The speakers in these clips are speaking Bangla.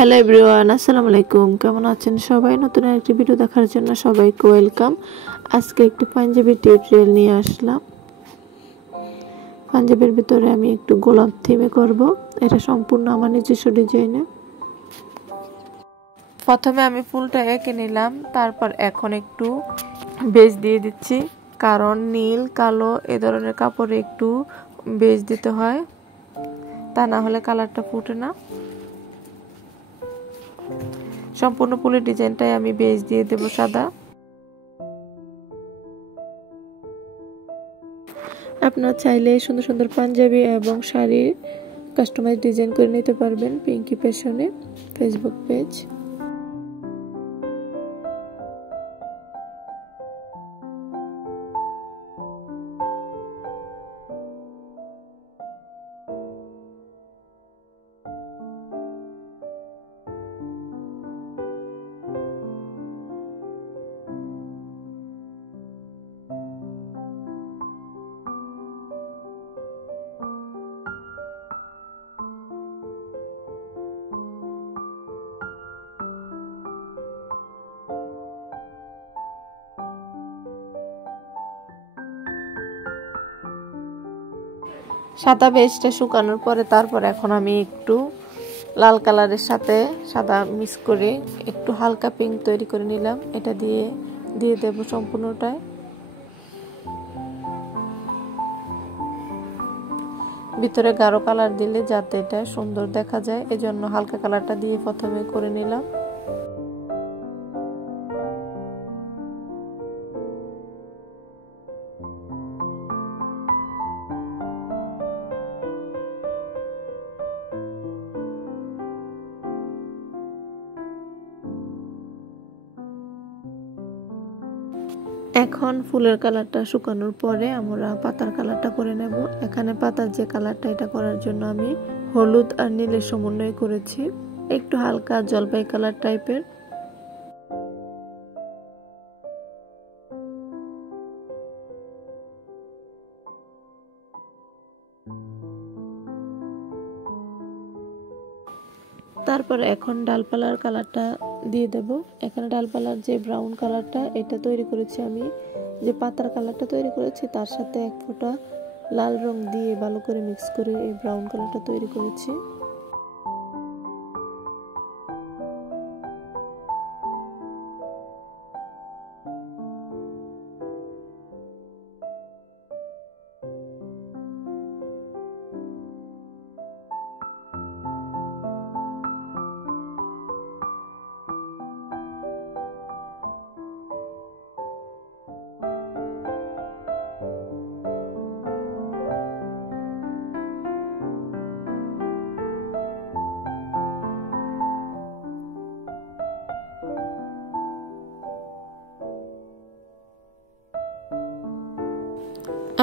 হ্যালো এভরিওয়ান, আসসালামু আলাইকুম। কেমন আছেন সবাই? নতুন একটি ভিডিও দেখার জন্য সবাইকে ওয়েলকাম। আজকে একটি পাঞ্জাবি টিউটোরিয়াল নিয়ে আসলাম। পাঞ্জাবির ভিতরে আমি একটু গোলাপ থিমে করব। এটা সম্পূর্ণ আমার নিজস্ব ডিজাইনে। প্রথমে আমি ফুলটা এঁকে নিলাম, তারপর এখন একটু বেজ দিয়ে দিচ্ছি, কারণ নীল কালো এ ধরনের কাপড়ে একটু বেজ দিতে হয়, তা না হলে কালারটা ফুটে না। সম্পূর্ণ ফুলের ডিজাইনটাই আমি বেজ দিয়ে দেব সাদা। আপনারা চাইলে সুন্দর সুন্দর পাঞ্জাবি এবং শাড়ি কাস্টমাইজ ডিজাইন করে নিতে পারবেন পিঙ্কি ফ্যাশনে ফেসবুক পেজ। সাদা বেজটা শুকানোর পরে তারপর এখন আমি একটু লাল কালারের সাথে সাদা মিক্স করে একটু হালকা পিঙ্ক তৈরি করে নিলাম। এটা দিয়ে দেব সম্পূর্ণটায়। ভিতরে গাঢ় কালার দিলে যাতে এটা সুন্দর দেখা যায়, এজন্য হালকা কালারটা দিয়ে প্রথমে করে নিলাম। এখন ফুলের কালারটা শুকানোর পরে আমরা পাতার কালারটা করে নেব। এখানে পাতার যে কালারটা, এটা করার জন্য আমি হলুদ আর নীলের সমন্বয় করেছি, একটু হালকা জলপাই কালার টাইপের। তারপর এখন ডালপালার কালারটা দিয়ে দেব। এখানে ডালপালার যে ব্রাউন কালারটা, এটা তৈরি করেছি আমি। যে পাতার কালারটা তৈরি করেছি তার সাথে এক ফোঁটা লাল রং দিয়ে ভালো করে মিক্স করে এই ব্রাউন কালারটা তৈরি করেছি।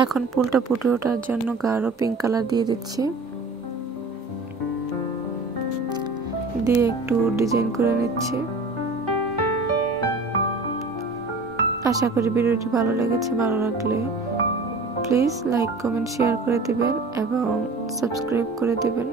এখন ফুলটা ফুটে ওঠার জন্য গাঢ় পিঙ্ক কালার দিয়ে দিচ্ছি, দিয়ে একটু ডিজাইন করে নিচ্ছি। আশা করি ভিডিওটি ভালো লেগেছে। ভালো লাগলে প্লিজ লাইক কমেন্ট শেয়ার করে দিবেন এবং সাবস্ক্রাইব করে দিবেন।